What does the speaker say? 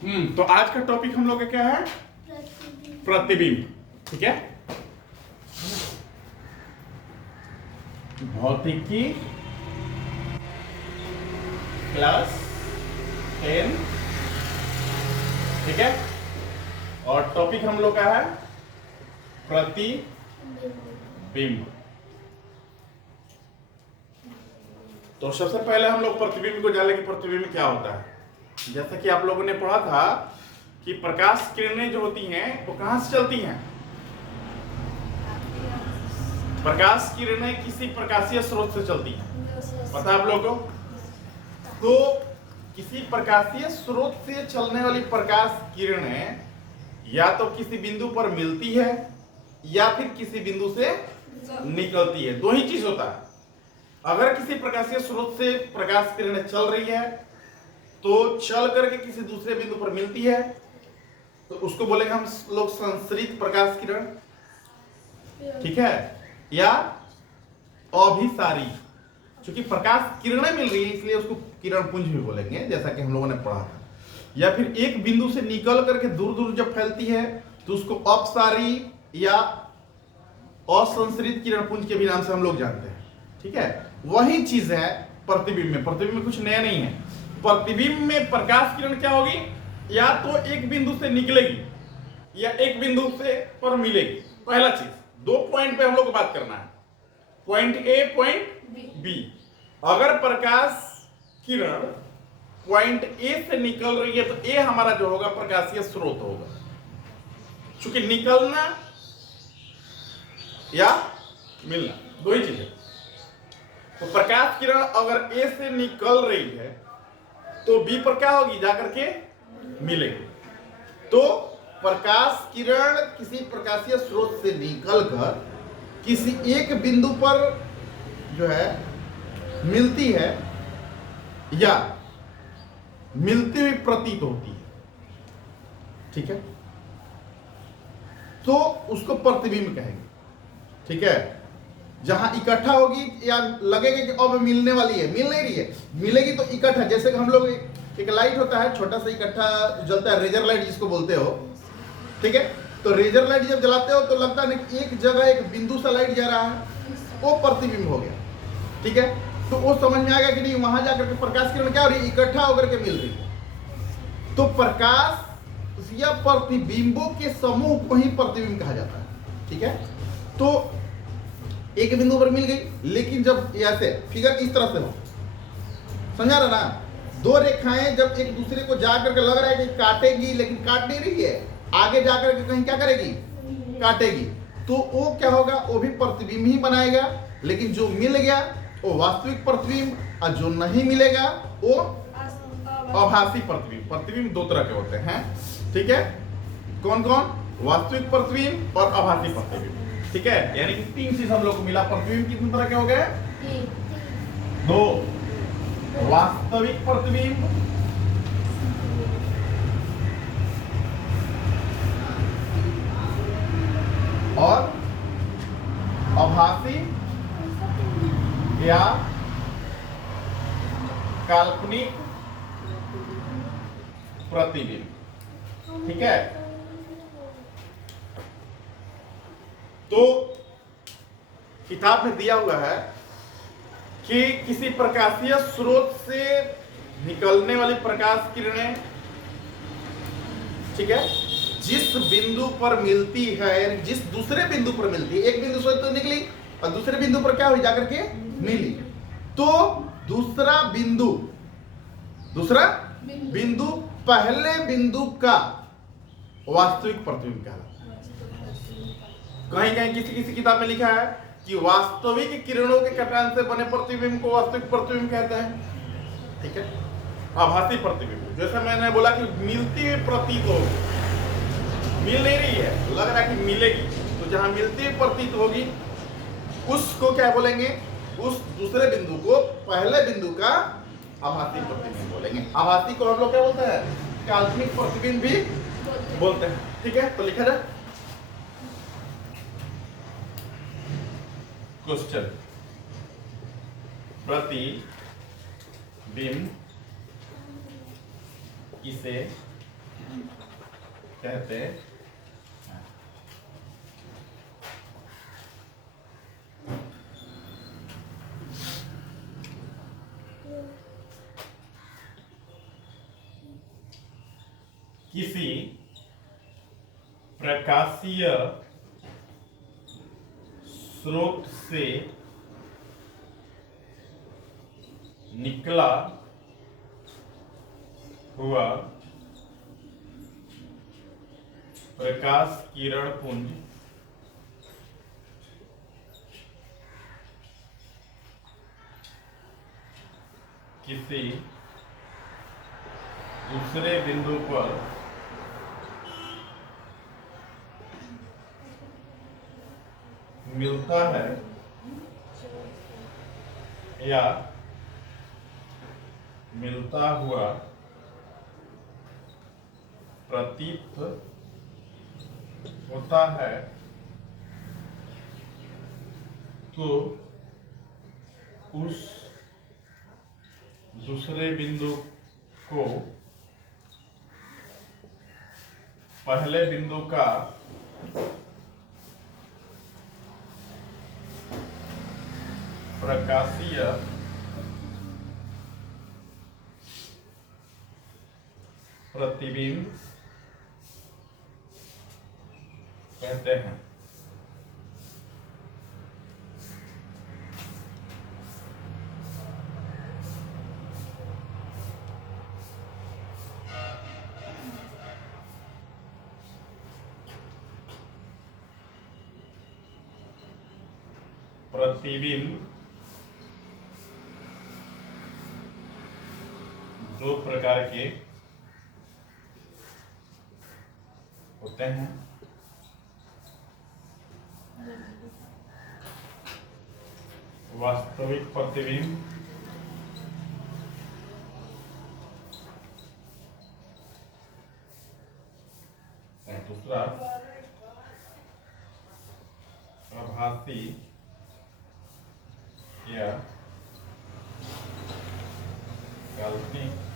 तो आज का टॉपिक हम लोग का क्या है? प्रतिबिंब। ठीक है, भौतिकी क्लास 10। ठीक है, और टॉपिक हम लोग का है प्रतिबिंब। तो सबसे पहले हम लोग प्रतिबिंब को जाने कि प्रतिबिंब क्या होता है। जैसा कि आप लोगों ने पढ़ा था कि प्रकाश किरणें जो होती हैं वो कहां से चलती हैं? प्रकाश किरणें किसी प्रकाशीय स्रोत से चलती हैं, पता है आप लोगों को? तो किसी प्रकाशीय स्रोत से चलने वाली प्रकाश किरणें या तो किसी बिंदु पर मिलती है या फिर किसी बिंदु से निकलती है। दो ही चीज होता है। अगर किसी प्रकाशीय स्रोत से प्रकाश किरणें चल रही है तो चल करके किसी दूसरे बिंदु पर मिलती है तो उसको बोलेंगे हम लोग संश्रित प्रकाश किरण। ठीक है, या अभिसारी। क्योंकि प्रकाश किरणें मिल रही है इसलिए उसको किरण पुंज भी बोलेंगे, जैसा कि हम लोगों ने पढ़ा था। या फिर एक बिंदु से निकल करके दूर दूर जब फैलती है तो उसको अपसारी या असंश्रित किरण पुंज के भी नाम से हम लोग जानते हैं। ठीक है, वही चीज है प्रतिबिंब में। प्रतिबिंब में कुछ नया नहीं है। प्रतिबिंब में प्रकाश किरण क्या होगी? या तो एक बिंदु से निकलेगी या एक बिंदु से पर मिलेगी। पहला चीज, दो पॉइंट पे हम लोग को बात करना है, पॉइंट ए, पॉइंट बी। अगर प्रकाश किरण पॉइंट ए से निकल रही है तो ए हमारा जो होगा प्रकाशीय स्रोत होगा। क्योंकि निकलना या मिलना दो ही चीज है। तो प्रकाश किरण अगर ए से निकल रही है तो बी पर क्या होगी? जाकर के मिलेगी। तो प्रकाश किरण किसी प्रकाशीय स्रोत से निकलकर किसी एक बिंदु पर जो है मिलती है या मिलती हुई प्रतीत होती है। ठीक है, तो उसको प्रतिबिंब कहेंगे। ठीक है, जहां इकट्ठा होगी या लगेगा कि अब मिलने वाली है, मिल नहीं रही है, मिलेगी तो इकट्ठा। जैसे कि हम लोग एक लाइट होता है छोटा सा इकट्ठा जलता है, रेजर लाइट जिसको बोलते हो। ठीक है, तो रेजर लाइट जब जलाते हो तो लगता है कि एक जगह एक बिंदु सा लाइट जा रहा है, वो प्रतिबिंब हो गया। ठीक है, तो वो समझ में आ गया कि नहीं, वहां जाकर के प्रकाश किरण क्या हो रही है? इकट्ठा होकर के मिल रही है। तो प्रकाश या प्रतिबिंबों के समूह को ही प्रतिबिंब कहा जाता है। ठीक है, तो एक बिंदु पर मिल गई, लेकिन जब ऐसे फिगर इस तरह से हो, समझा रहा ना? दो रेखाएं जब एक दूसरे को जाकर के लग रहा है कि काटेगी, लेकिन काट नहीं रही है, आगे जाकर के कहीं क्या करेगी? काटेगी। तो वो क्या होगा? वो भी प्रतिबिंब ही बनाएगा। लेकिन जो मिल गया वो वास्तविक प्रतिबिंब, और जो नहीं मिलेगा वो आभासी प्रतिबिंब। प्रतिबिंब दो तरह के होते हैं। ठीक है, कौन कौन? वास्तविक प्रतिबिंब और आभासी प्रतिबिंब। ठीक है, यानी कि तीन चीज हम लोग को मिला। प्रतिबिंब कितने तरह के हो गए? दो, वास्तविक प्रतिबिंब और आभासी या काल्पनिक प्रतिबिंब। ठीक है, तो किताब में दिया हुआ है कि किसी प्रकाशीय स्रोत से निकलने वाली प्रकाश किरणें, ठीक है, जिस बिंदु पर मिलती है, जिस दूसरे बिंदु पर मिलती है, एक बिंदु से तो निकली और दूसरे बिंदु पर क्या हुई? जाकर के मिली। तो दूसरा बिंदु पहले बिंदु का वास्तविक प्रतिबिंब कहलाता है। कहीं कहीं किसी किताब में लिखा है कि वास्तविक किरणों के कटान से बने प्रतिबिंब को वास्तविक प्रतिबिंब कहते हैं। ठीक है, आभासी प्रतिबिंब जैसे मैंने बोला कि मिलती हुई प्रतीत होगी, मिल नहीं रही है, लग रहा है कि मिलेगी, तो जहां मिलती हुई प्रतीत होगी उसको क्या बोलेंगे? उस दूसरे बिंदु को पहले बिंदु का आभासी प्रतिबिंब बोलेंगे। आभासी को हम लोग क्या बोलते हैं? काल्पनिक प्रतिबिंब भी बोलते हैं। ठीक है, तो लिखा जाए क्वेश्चन, प्रतिबिंब किसे कहते हैं। किसी प्रकाशीय स्रोत से निकला हुआ प्रकाश किरण पुंज किसी दूसरे बिंदु पर मिलता है या मिलता हुआ प्रतीत होता है तो उस दूसरे बिंदु को पहले बिंदु का प्रकाशीय प्रतिबिंब कहते हैं। प्रतिबिंब दो प्रकार के होते हैं। वास्तविक प्रतिबिंब और दूसरा आभासी या काल्पनिक